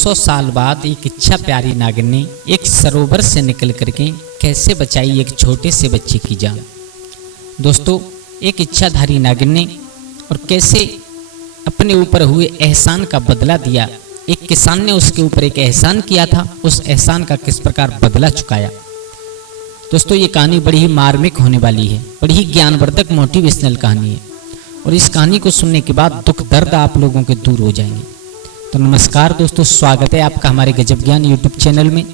200 साल बाद एक इच्छा प्यारी नागिन ने एक सरोवर से निकल करके कैसे बचाई एक छोटे से बच्चे की जान। दोस्तों, एक इच्छाधारी नागिन ने और कैसे अपने ऊपर हुए एहसान का बदला दिया। एक किसान ने उसके ऊपर एक एहसान किया था, उस एहसान का किस प्रकार बदला चुकाया। दोस्तों, ये कहानी बड़ी ही मार्मिक होने वाली है, बड़ी ही ज्ञानवर्धक मोटिवेशनल कहानी है और इस कहानी को सुनने के बाद दुख दर्द आप लोगों के दूर हो जाएंगे। तो नमस्कार दोस्तों, स्वागत है आपका हमारे गजब ज्ञान यूट्यूब चैनल में।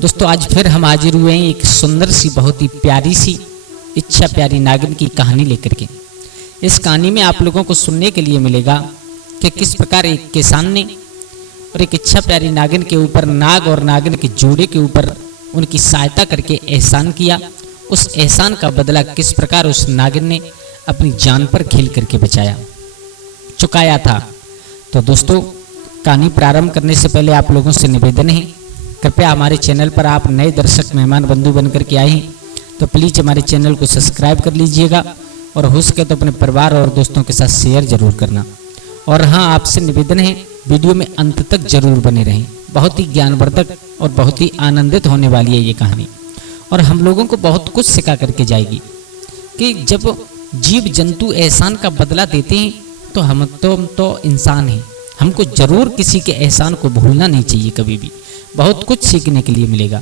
दोस्तों, आज फिर हम हाजिर हुए हैं एक सुंदर सी, बहुत ही प्यारी सी इच्छा प्यारी नागिन की कहानी लेकर के। इस कहानी में आप लोगों को सुनने के लिए मिलेगा कि किस प्रकार एक किसान ने और एक इच्छा प्यारी नागिन के ऊपर, नाग और नागिन के जोड़े के ऊपर उनकी सहायता करके एहसान किया। उस एहसान का बदला किस प्रकार उस नागिन ने अपनी जान पर खेल करके चुकाया था। तो दोस्तों, कहानी प्रारंभ करने से पहले आप लोगों से निवेदन है, कृपया हमारे चैनल पर आप नए दर्शक मेहमान बंधु बनकर के आए हैं तो प्लीज़ हमारे चैनल को सब्सक्राइब कर लीजिएगा और हो सके तो अपने परिवार और दोस्तों के साथ शेयर जरूर करना। और हाँ, आपसे निवेदन है, वीडियो में अंत तक जरूर बने रहें। बहुत ही ज्ञानवर्धक और बहुत ही आनंदित होने वाली है ये कहानी और हम लोगों को बहुत कुछ सिखा करके जाएगी कि जब जीव जंतु एहसान का बदला देते हैं तो हम तो इंसान हैं, हमको जरूर किसी के एहसान को भूलना नहीं चाहिए कभी भी। बहुत कुछ सीखने के लिए मिलेगा।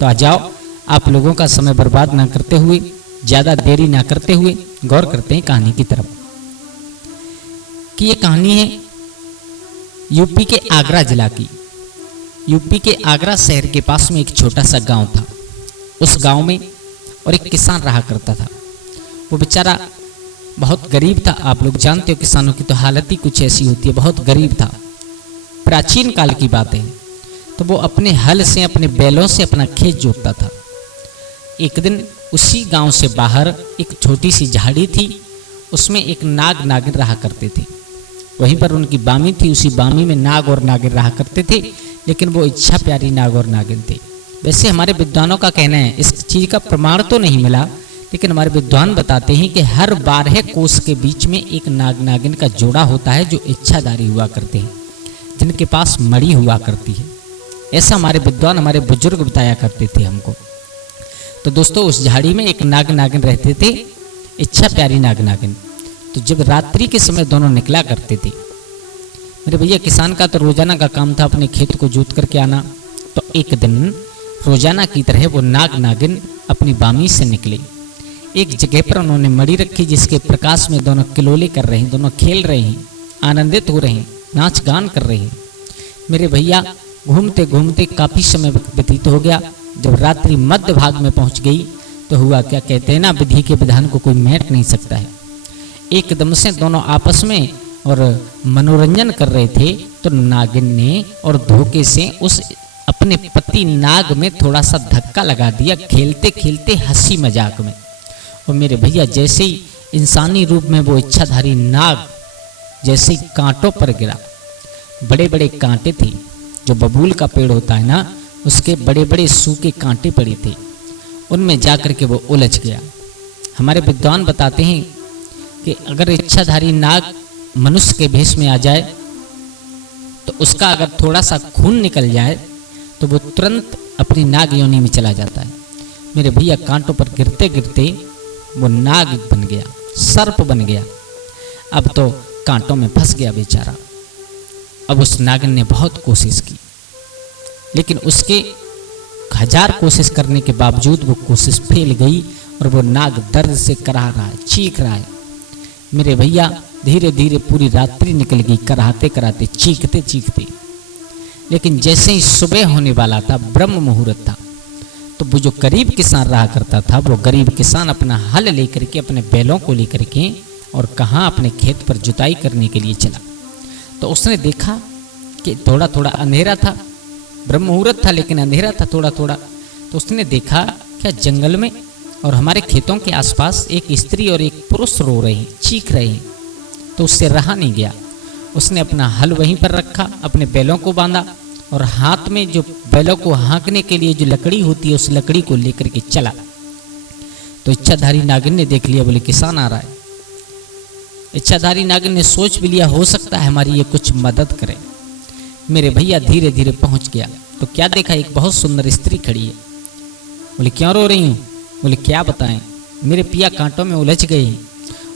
तो आ जाओ, आप लोगों का समय बर्बाद ना करते हुए, ज़्यादा देरी ना करते हुए गौर करते हैं कहानी की तरफ। कि ये कहानी है यूपी के आगरा जिला की। यूपी के आगरा शहर के पास में एक छोटा सा गांव था। उस गांव में और एक किसान रहा करता था। वो बेचारा बहुत गरीब था। आप लोग जानते हो किसानों की तो हालत ही कुछ ऐसी होती है, बहुत गरीब था। प्राचीन काल की बात है। तो वो अपने हल से, अपने बैलों से अपना खेत जोतता था। एक दिन उसी गांव से बाहर एक छोटी सी झाड़ी थी, उसमें एक नाग नागिन रहा करते थे। वहीं पर उनकी बामी थी, उसी बामी में नाग और नागिन रहा करते थे, लेकिन वो इच्छा प्यारी नाग और नागिन थे। वैसे हमारे विद्वानों का कहना है, इस चीज़ का प्रमाण तो नहीं मिला, लेकिन हमारे विद्वान बताते हैं कि हर 12 कोस के बीच में एक नाग नागिन का जोड़ा होता है जो इच्छाधारी हुआ करते हैं, जिनके पास मणि हुआ करती है। ऐसा हमारे विद्वान, हमारे बुजुर्ग बताया करते थे हमको। तो दोस्तों, उस झाड़ी में एक नाग नागिन रहते थे, इच्छा प्यारी नाग नागिन। तो जब रात्रि के समय दोनों निकला करते थे, मेरे भैया किसान का तो रोजाना का काम था अपने खेत को जोत करके आना। तो एक दिन रोजाना की तरह वो नाग नागिन अपनी बामी से निकले। एक जगह पर उन्होंने मणि रखी, जिसके प्रकाश में दोनों किलोले कर रहे हैं, दोनों खेल रहे हैं, आनंदित हो रहे हैं, नाच गान कर रहे हैं। मेरे भैया घूमते घूमते काफ़ी समय व्यतीत हो गया। जब रात्रि मध्य भाग में पहुंच गई तो हुआ क्या, कहते हैं ना, विधि के विधान को कोई मेट नहीं सकता है। एकदम से दोनों आपस में और मनोरंजन कर रहे थे तो नागिन ने और धोखे से उस अपने पति नाग में थोड़ा सा धक्का लगा दिया, खेलते खेलते हंसी मजाक में। और मेरे भैया जैसे ही इंसानी रूप में वो इच्छाधारी नाग जैसे ही कांटों पर गिरा, बड़े बड़े कांटे थे, जो बबूल का पेड़ होता है ना, उसके बड़े बड़े सूखे कांटे पड़े थे, उनमें जाकर के वो उलझ गया। हमारे विद्वान बताते हैं कि अगर इच्छाधारी नाग मनुष्य के भेष में आ जाए तो उसका अगर थोड़ा सा खून निकल जाए तो वो तुरंत अपनी नाग योनि में चला जाता है। मेरे भैया कांटों पर गिरते गिरते वो नाग बन गया, सर्प बन गया। अब तो कांटों में फंस गया बेचारा। अब उस नागिन ने बहुत कोशिश की, लेकिन उसके 1000 कोशिश करने के बावजूद वो कोशिश फेल गई और वो नाग दर्द से कराह रहा है, चीख रहा है। मेरे भैया धीरे धीरे पूरी रात्रि निकल गई, कराहते कराहते, चीखते चीखते। लेकिन जैसे ही सुबह होने वाला था, ब्रह्म मुहूर्त था, तो वो जो गरीब किसान रहा करता था, वो गरीब किसान अपना हल लेकर के, अपने बैलों को लेकर के और कहाँ अपने खेत पर जुताई करने के लिए चला। तो उसने देखा कि थोड़ा थोड़ा अंधेरा था, ब्रह्म मुहूर्त था लेकिन अंधेरा था थोड़ा थोड़ा। तो उसने देखा क्या जंगल में और हमारे खेतों के आसपास एक स्त्री और एक पुरुष रो रहे हैं, चीख रहे हैं। तो उससे रहा नहीं गया, उसने अपना हल वहीं पर रखा, अपने बैलों को बांधा और हाथ में जो बैलों को हाँकने के लिए जो लकड़ी होती है, उस लकड़ी को लेकर के चला। तो इच्छाधारी नागिन ने देख लिया, बोले किसान आ रहा है। इच्छाधारी नागिन ने सोच भी लिया, हो सकता है हमारी ये कुछ मदद करे। मेरे भैया धीरे धीरे पहुंच गया तो क्या देखा, एक बहुत सुंदर स्त्री खड़ी है। बोले क्यों रो रही हूँ? बोले क्या बताएं, मेरे पिया कांटों में उलझ गए हैं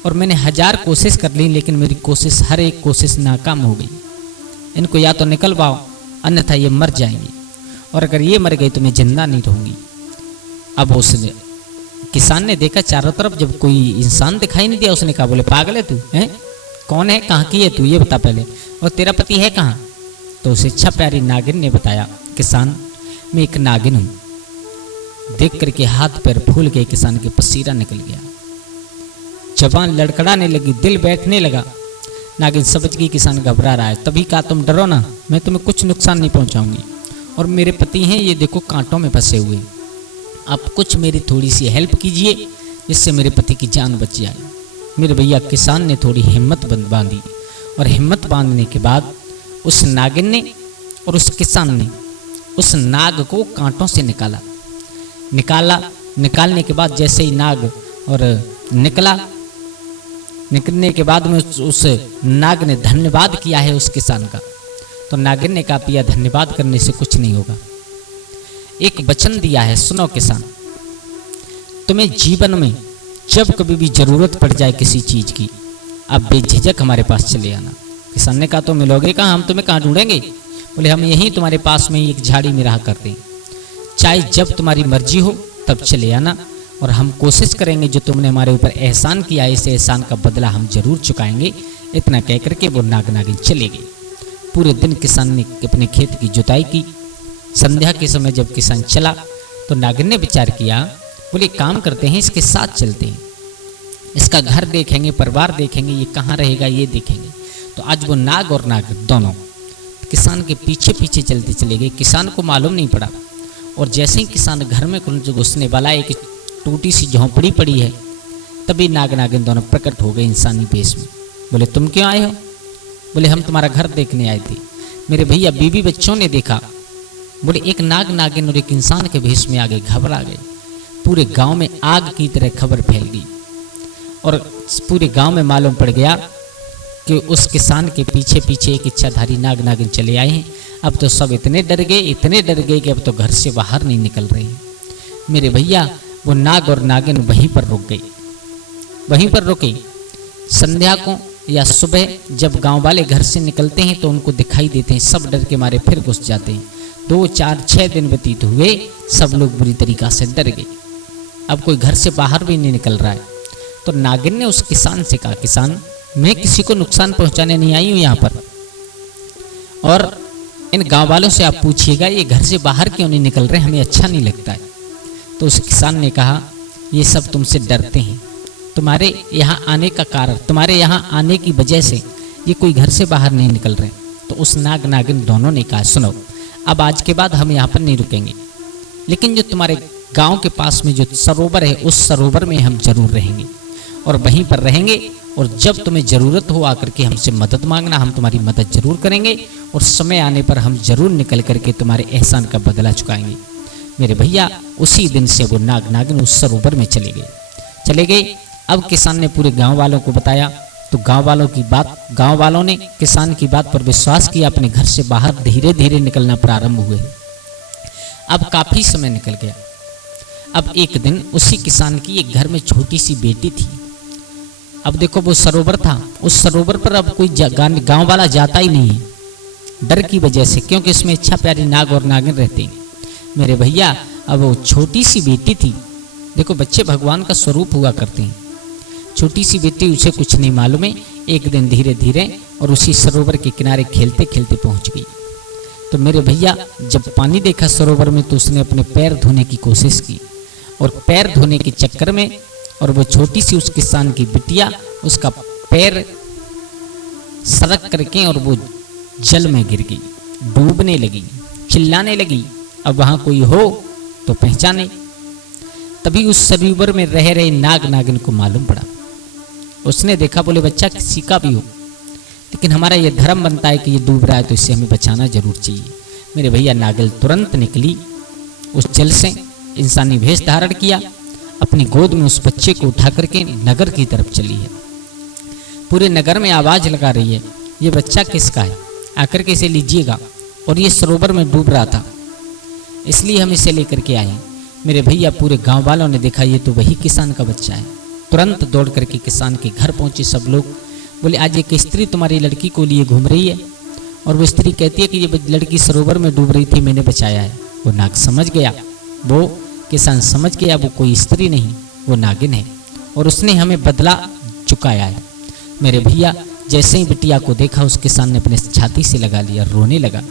और मैंने 1000 कोशिश कर ली, लेकिन मेरी कोशिश हर एक कोशिश नाकाम हो गई। इनको या तो निकलवाओ, अन्यथा ये मर जाएंगे, और अगर ये मर गई तो मैं जिंदा नहीं रहूंगी। अब उसने किसान ने देखा चारों तरफ, जब कोई इंसान दिखाई नहीं दिया, उसने कहा बोले पागल है तू, हैं कौन है, कहाँ की है तू, ये बता पहले, और तेरा पति है कहाँ? तो उसे इच्छा प्यारी नागिन ने बताया, किसान मैं एक नागिन हूँ। देख करके हाथ पैर फूल गए, किसान के पसीना निकल गया, जबान लड़खड़ाने लगी, दिल बैठने लगा। नागिन समझ गई किसान घबरा रहा है, तभी कहा तुम डरो ना, मैं तुम्हें कुछ नुकसान नहीं पहुंचाऊंगी, और मेरे पति हैं ये देखो कांटों में फंसे हुए, आप कुछ मेरी थोड़ी सी हेल्प कीजिए जिससे मेरे पति की जान बच जाए। मेरे भैया किसान ने थोड़ी हिम्मत बांधी, और हिम्मत बांधने के बाद उस नागिन ने और उस किसान ने उस नाग को कांटों से निकालने के बाद जैसे ही नाग और निकलने के बाद में उस नाग ने धन्यवाद किया है उस किसान का। तो नागिन ने कहा पिया धन्यवाद करने से कुछ नहीं होगा, एक वचन दिया है, सुनो किसान, तुम्हें जीवन में जब कभी भी जरूरत पड़ जाए किसी चीज की, आप बेझिझक हमारे पास चले आना। किसान ने कहा तो मिलोगे कहाँ, हम तुम्हें कहाँ ढूंढेंगे? बोले हम यहीं तुम्हारे पास में ही एक झाड़ी में रहा करते हैं, चाहे जब तुम्हारी मर्जी हो तब चले आना, और हम कोशिश करेंगे जो तुमने हमारे ऊपर एहसान किया है इस एहसान का बदला हम जरूर चुकाएंगे। इतना कह करके वो नाग नागिन चले गए। पूरे दिन किसान ने अपने खेत की जुताई की। संध्या के समय जब किसान चला तो नागिन ने विचार किया, बोले काम करते हैं इसके साथ चलते हैं, इसका घर देखेंगे, परिवार देखेंगे, ये कहाँ रहेगा ये देखेंगे। तो आज वो नाग और नागिन दोनों किसान के पीछे पीछे चलते चले गए। किसान को मालूम नहीं पड़ा, और जैसे ही किसान घर में घुसने वाला, एक टूटी सी झोंपड़ी पड़ी है, तभी नाग नागिन दोनों प्रकट हो गए इंसानी वेश में। बोले तुम क्यों आए हो? बोले हम तुम्हारा घर देखने आए थे। मेरे भैया बीवी बच्चों ने देखा, बोले एक नाग नागिन और एक इंसान के भेष में आ गए, घबरा गए। पूरे गांव में आग की तरह खबर फैल गई, और पूरे गांव में मालूम पड़ गया कि उस किसान के पीछे पीछे एक इच्छाधारी नाग नागिन चले आए हैं। अब तो सब इतने डर गए कि अब तो घर से बाहर नहीं निकल रहे हैं। मेरे भैया वो नाग और नागिन वहीं पर रुके। संध्या को या सुबह जब गांव वाले घर से निकलते हैं तो उनको दिखाई देते हैं, सब डर के मारे फिर घुस जाते हैं। 2, 4, 6 दिन व्यतीत हुए, सब लोग बुरी तरीका से डर गए। अब कोई घर से बाहर भी नहीं निकल रहा है। तो नागिन ने उस किसान से कहा, किसान मैं किसी को नुकसान पहुंचाने नहीं आई हूं यहाँ पर, और इन गांव वालों से आप पूछिएगा ये घर से बाहर क्यों नहीं निकल रहे, हमें अच्छा नहीं लगता है। तो उस किसान ने कहा ये सब तुमसे डरते हैं, तुम्हारे यहाँ आने का कारण, तुम्हारे यहाँ आने की वजह से ये कोई घर से बाहर नहीं निकल रहे। तो उस नाग नागिन दोनों ने कहा सुनो, अब आज के बाद हम यहाँ पर नहीं रुकेंगे, लेकिन जो तुम्हारे गांव के पास में जो सरोवर है उस सरोवर में हम जरूर रहेंगे, और वहीं पर रहेंगे, और जब तुम्हें ज़रूरत हो आकर के हमसे मदद मांगना, हम तुम्हारी मदद जरूर करेंगे, और समय आने पर हम जरूर निकल करके तुम्हारे एहसान का बदला चुकाएंगे। मेरे भैया उसी दिन से वो नाग नागिन उस सरोवर में चले गए। अब किसान ने पूरे गांव वालों को बताया, तो गांव वालों ने किसान की बात पर विश्वास किया, अपने घर से बाहर धीरे धीरे निकलना प्रारंभ हुए। अब काफी समय निकल गया। अब एक दिन उसी किसान की एक घर में छोटी सी बेटी थी। अब देखो वो सरोवर था, उस सरोवर पर अब कोई गांव वाला जाता ही नहीं है, डर की वजह से, क्योंकि इसमें इच्छा प्यारी नाग और नागिन रहते हैं। मेरे भैया अब वो छोटी सी बेटी थी, देखो बच्चे भगवान का स्वरूप हुआ करते हैं। छोटी सी बेटी, उसे कुछ नहीं मालूम है, एक दिन धीरे धीरे और उसी सरोवर के किनारे खेलते खेलते पहुंच गई। तो मेरे भैया जब पानी देखा सरोवर में तो उसने अपने पैर धोने की कोशिश की, और पैर धोने के चक्कर में और वो छोटी सी उस किसान की बिटिया उसका पैर सरक करके और वो जल में गिर गई, डूबने लगी, चिल्लाने लगी, अब वहां कोई हो तो पहचाने। तभी उस सरोवर में रह रहे नाग नागिन को मालूम पड़ा। उसने देखा, बोले बच्चा किसी का भी हो, लेकिन हमारा ये धर्म बनता है कि ये डूब रहा है तो इससे हमें बचाना जरूर चाहिए। मेरे भैया नागिन तुरंत निकली, उस जल से इंसानी वेश धारण किया, अपनी गोद में उस बच्चे को उठा करके नगर की तरफ चली है। पूरे नगर में आवाज लगा रही है, ये बच्चा किसका है, आकर के इसे लीजिएगा। और ये सरोवर में डूब रहा था, इसलिए हम इसे लेकर के आए। मेरे भैया पूरे गांव वालों ने देखा ये तो वही किसान का बच्चा है। तुरंत दौड़ करके किसान के घर पहुंचे सब लोग। बोले आज एक स्त्री तुम्हारी लड़की को लिए घूम रही है, और वो स्त्री कहती है कि ये लड़की सरोवर में डूब रही थी, मैंने बचाया है। वो नाग समझ गया, वो किसान समझ गया वो कोई स्त्री नहीं, वो नागिन है, और उसने हमें बदला चुकाया है। मेरे भैया जैसे ही बिटिया को देखा, उस किसान ने अपने छाती से लगा लिया, रोने लगा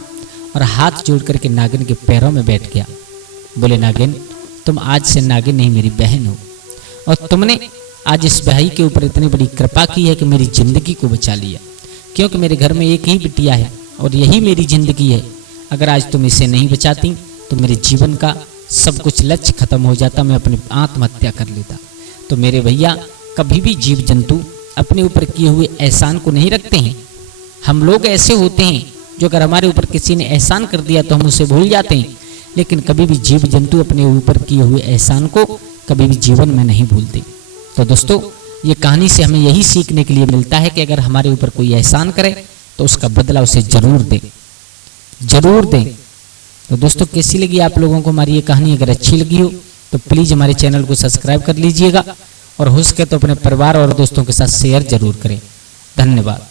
और हाथ जोड़ करके नागिन के पैरों में बैठ गया। बोले नागिन, तुम आज से नागिन नहीं, मेरी बहन हो, और तुमने आज इस भाई के ऊपर इतनी बड़ी कृपा की है कि मेरी जिंदगी को बचा लिया, क्योंकि मेरे घर में एक ही बिटिया है और यही मेरी जिंदगी है। अगर आज तुम इसे नहीं बचाती तो मेरे जीवन का सब कुछ लक्ष्य खत्म हो जाता, मैं अपनी आत्महत्या कर लेता। तो मेरे भैया कभी भी जीव जंतु अपने ऊपर किए हुए एहसान को नहीं रखते हैं। हम लोग ऐसे होते हैं जो अगर हमारे ऊपर किसी ने एहसान कर दिया तो हम उसे भूल जाते हैं, लेकिन कभी भी जीव जंतु अपने ऊपर किए हुए एहसान को कभी भी जीवन में नहीं भूलते। तो दोस्तों, ये कहानी से हमें यही सीखने के लिए मिलता है कि अगर हमारे ऊपर कोई एहसान करे तो उसका बदला उसे जरूर दें, जरूर दें। तो दोस्तों, कैसी लगी आप लोगों को हमारी ये कहानी? अगर अच्छी लगी हो तो प्लीज़ हमारे चैनल को सब्सक्राइब कर लीजिएगा, और हो सके तो अपने परिवार और दोस्तों के साथ शेयर जरूर करें। धन्यवाद।